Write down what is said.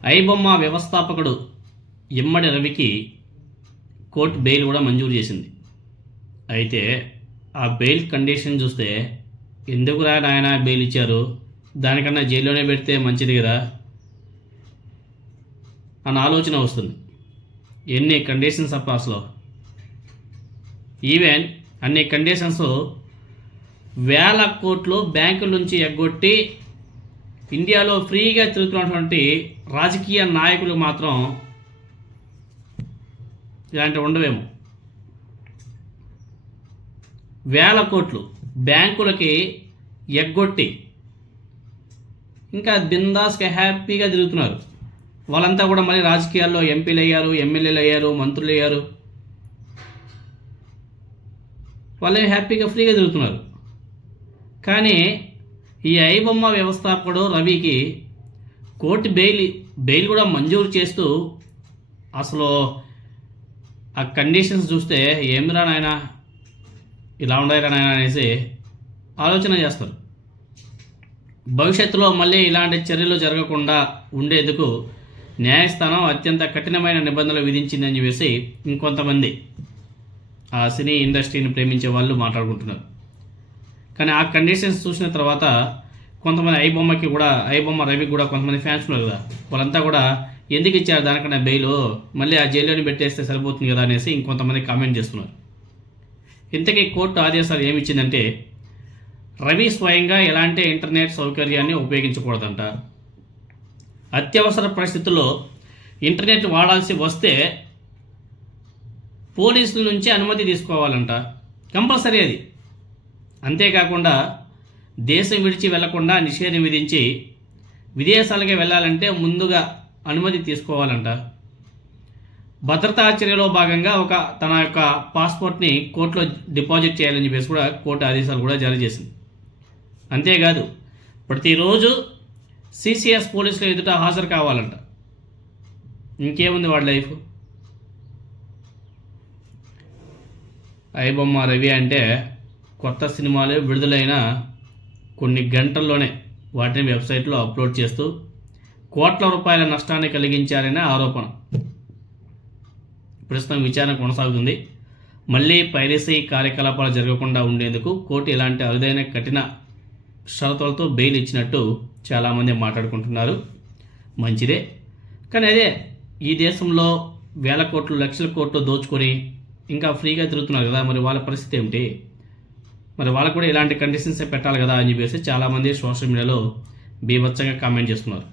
ఐబొమ్మ వ్యవస్థాపకుడు ఇమ్మడి రవికి court bail కూడా మంజూరు చేసింది. అయితే ఆ బెయిల్ కండిషన్ చూస్తే ఎందుకురా నాయన బెయిల్ ఇచ్చారు, దానికన్నా జైల్లోనే పెడితే మంచిది కదా అన్న ఆలోచన వస్తుంది. ఎన్ని కండిషన్స్ అప్పుడు అసలు ఈవెన్ అన్ని కండిషన్స్ వేల కోట్లు బ్యాంకుల నుంచి ఎగ్గొట్టి ఇండియాలో ఫ్రీగా తిరుగుతున్నటువంటి రాజకీయ నాయకులు మాత్రం ఇలాంటివి ఉండవేమో. వేల కోట్లు బ్యాంకులకి ఎగ్గొట్టి ఇంకా బిందాస్గా హ్యాపీగా తిరుగుతున్నారు. వాళ్ళంతా కూడా మళ్ళీ రాజకీయాల్లో ఎంపీలు అయ్యారు, ఎమ్మెల్యేలు అయ్యారు, మంత్రులు అయ్యారు. వాళ్ళే హ్యాపీగా ఫ్రీగా తిరుగుతున్నారు. కానీ ఈ ఐబొమ్మ వ్యవస్థాపకుడు రవికి కోర్టు బెయిల్ కూడా మంజూరు చేస్తూ అసలు ఆ కండిషన్స్ చూస్తే ఏమిరా నాయన ఇలా ఉండరా నాయన అనేసి ఆలోచన చేస్తారు. భవిష్యత్తులో మళ్ళీ ఇలాంటి చర్యలు జరగకుండా ఉండేందుకు న్యాయస్థానం అత్యంత కఠినమైన నిబంధనలు విధించిందని చెప్పేసి ఇంకొంతమంది ఆ సినీ ఇండస్ట్రీని ప్రేమించే వాళ్ళు మాట్లాడుకుంటున్నారు. కానీ ఆ కండిషన్స్ చూసిన తర్వాత కొంతమంది ఐబొమ్మ రవికి కూడా కొంతమంది ఫ్యాన్స్ ఉన్నారు కదా, వాళ్ళంతా కూడా ఎందుకు ఇచ్చారు దానికన్నా బెయిల్, మళ్ళీ ఆ జైల్లోని పెట్టేస్తే సరిపోతుంది కదా అనేసి ఇంకొంతమంది కామెంట్ చేస్తున్నారు. ఇంతకీ కోర్టు ఆదేశాలు ఏమిచ్చిందంటే రవి స్వయంగా ఎలాంటి ఇంటర్నెట్ సౌకర్యాన్ని ఉపయోగించకూడదంట. అత్యవసర పరిస్థితుల్లో ఇంటర్నెట్ వాడాల్సి వస్తే పోలీసుల నుంచి అనుమతి తీసుకోవాలంట, కంపల్సరీ అది. అంతేకాకుండా దేశం విడిచి వెళ్లకుండా నిషేధం విధించి విదేశాలకే వెళ్ళాలంటే ముందుగా అనుమతి తీసుకోవాలంట. భద్రతా చర్యలో భాగంగా తన యొక్క పాస్పోర్ట్ని కోర్టులో డిపాజిట్ చేయాలని చెప్పేసి కూడా కోర్టు ఆదేశాలు కూడా జారీ చేసింది. అంతేకాదు ప్రతిరోజు సిసిఎస్ పోలీసుల ఎదుట హాజరు కావాలంట. ఇంకేముంది వాడి లైఫ్. ఐబొమ్మ రవి అంటే కొత్త సినిమాలు విడుదలైన కొన్ని గంటల్లోనే వాటిని వెబ్సైట్లో అప్లోడ్ చేస్తూ కోట్ల రూపాయల నష్టాన్ని కలిగించారనే ఆరోపణ. ప్రస్తుతం విచారణ కొనసాగుతుంది. మళ్ళీ పైరసీ కార్యకలాపాలు జరగకుండా ఉండేందుకు కోర్టు ఇలాంటి అరుదైన కఠిన షరతులతో బెయిల్ ఇచ్చినట్టు చాలామంది మాట్లాడుకుంటున్నారు. మంచిదే. కానీ అదే ఈ దేశంలో వేల కోట్లు లక్షల కోట్లు దోచుకొని ఇంకా ఫ్రీగా తిరుగుతున్నారు కదా, మరి వాళ్ళ పరిస్థితి ఏమిటి? మరి వాళ్ళకు కూడా ఇలాంటి కండిషన్సే పెట్టాలి కదా అని చెప్పేసి చాలామంది సోషల్ మీడియాలో బీభత్సంగా కామెంట్ చేస్తున్నారు.